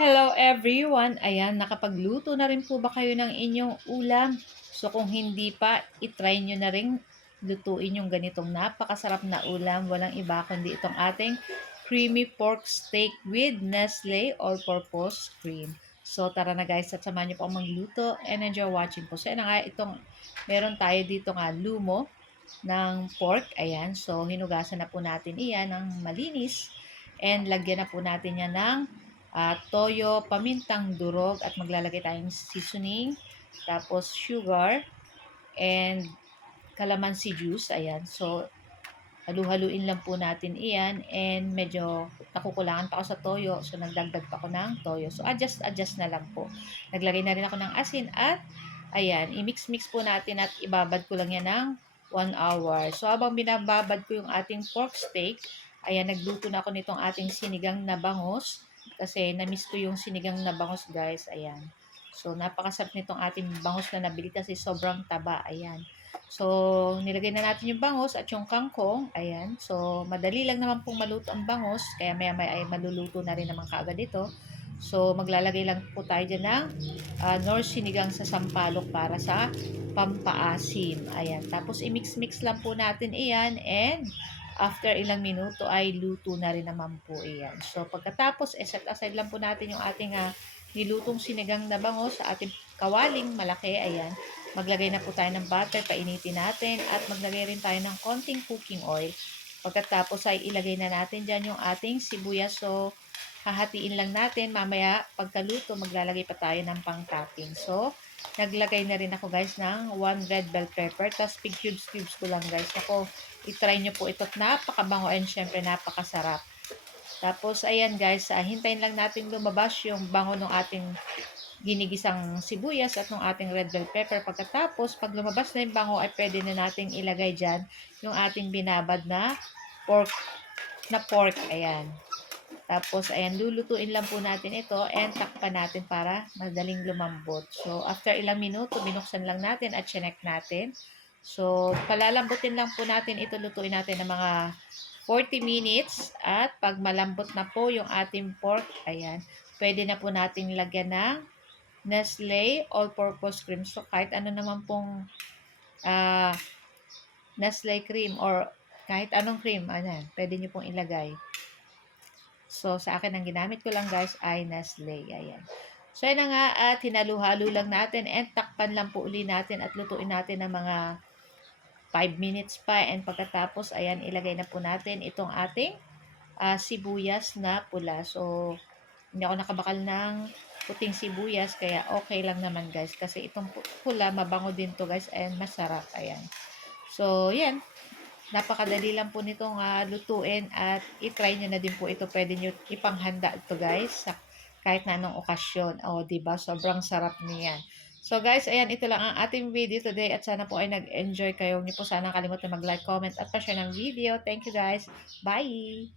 Hello everyone! Ayan, nakapagluto na rin po ba kayo ng inyong ulam? So kung hindi pa, itry nyo na rin lutuin yung ganitong napakasarap na ulam. Walang iba kundi itong ating creamy pork steak with Nestle all-purpose cream. So tara na guys, at samahan nyo po akong magluto and enjoy watching po. So yan na nga, meron tayo dito nga lumo ng pork. Ayan, so hinugasan na po natin iyan ng malinis and lagyan na po natin yan ng toyo, pamintang durog at maglalagay tayong seasoning, tapos sugar and calamansi juice. Ayan. So, halu-haluin lang po natin iyan and medyo nakukulangan pa ako sa toyo. So, nagdagdag pa ako ng toyo. So, adjust na lang po. Naglagay na rin ako ng asin at ayan, i-mix-mix po natin at ibabad ko lang yan ng 1 hour. So, habang binababad ko yung ating pork steak, ayan, nagluto na ako nitong ating sinigang na bangus. Kasi na-miss ko yung sinigang na bangus, guys. Ayan. So, napakasarap nitong ating bangus na nabili kasi sobrang taba. Ayan. So, nilagay na natin yung bangus at yung kangkong. Ayan. So, madali lang naman pong maluto ang bangus. Kaya maya-maya ay maluluto na rin naman kaagad ito. So, maglalagay lang po tayo dyan ng nor sinigang sa sampalok para sa pampaasim. Ayan. Tapos, i-mix-mix lang po natin iyan and after ilang minuto ay luto na rin naman po iyan. So, pagkatapos, set aside lang po natin yung ating nilutong sinigang na bangus sa ating kawaling malaki. Ayan. Maglagay na po tayo ng butter, painitin natin at maglagay rin tayo ng konting cooking oil. Pagkatapos ay ilagay na natin dyan yung ating sibuyas. So, hahatiin lang natin. Mamaya, pagkaluto, maglalagay pa tayo ng pang-topping. So, naglagay na rin ako guys ng 1 red bell pepper. Tapos, big cubes ko lang guys. Ako, itry nyo po ito. Napakabango and syempre napakasarap. Tapos, ayan guys, hintayin lang natin lumabas yung bango ng ating ginigisang sibuyas at ng ating red bell pepper. Pagkatapos, pag lumabas na yung bango, ay pwede na nating ilagay dyan yung ating binabad na pork. Ayan. Tapos, ayan, lulutuin lang po natin ito and takpan natin para madaling lumambot. So, after ilang minuto, binuksan lang natin at chinek natin. So, palalambutin lang po natin ito, lutuin natin ng mga 40 minutes. At pag malambot na po yung ating pork, ayan, pwede na po natin lagyan ng Nestle all-purpose cream. So, kahit ano naman pong uh, Nestle cream or kahit anong cream, ayan, pwede nyo pong ilagay. So, sa akin, ang ginamit ko lang guys ay Nestle. Ayan. So, yan na nga at hinalu-halo lang natin and takpan lang po uli natin at lutuin natin ng mga 5 minutes pa. And pagkatapos, ayan, ilagay na po natin itong ating sibuyas na pula. So, hindi ako nakabakal ng puting sibuyas kaya okay lang naman guys. Kasi itong pula, mabango din to guys and masarap. Ayan. So, yan. Napakadali lang po nitong lutuin at i-try nyo na din po ito. Pwede nyo ipanghanda ito guys sa kahit na anong okasyon. O, diba? Sobrang sarap niyan. So guys, ayan, ito lang ang ating video today at sana po ay nag-enjoy kayo. Hindi po sana kalimutan mag-like, comment at pa-share ng video. Thank you guys. Bye!